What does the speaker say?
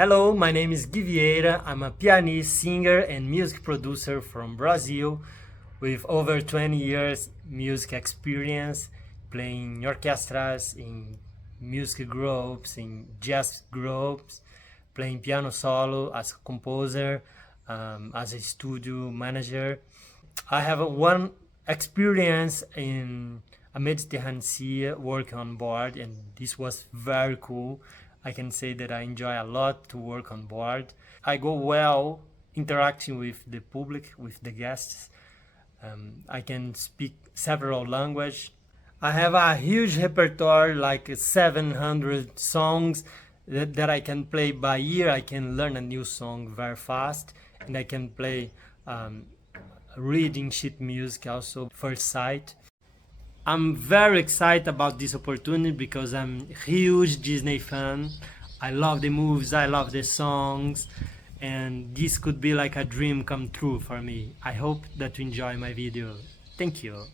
Hello, my name is Gui Vieira. I'm a pianist, singer, and music producer from Brazil with over 20 years music experience playing in orchestras, in music groups, in jazz groups, playing piano solo as a composer, as a studio manager. I have one experience in a Mediterranean Sea working on board, and this was very cool. I can say that I enjoy a lot to work on board. I go well interacting with the public, with the guests. I can speak several languages. I have a huge repertoire, like 700 songs that I can play by ear. I can learn a new song very fast, and I can play reading sheet music also first sight. I'm very excited about this opportunity because I'm a huge Disney fan. I love the movies, I love the songs, and this could be like a dream come true for me. I hope that you enjoy my video. Thank you.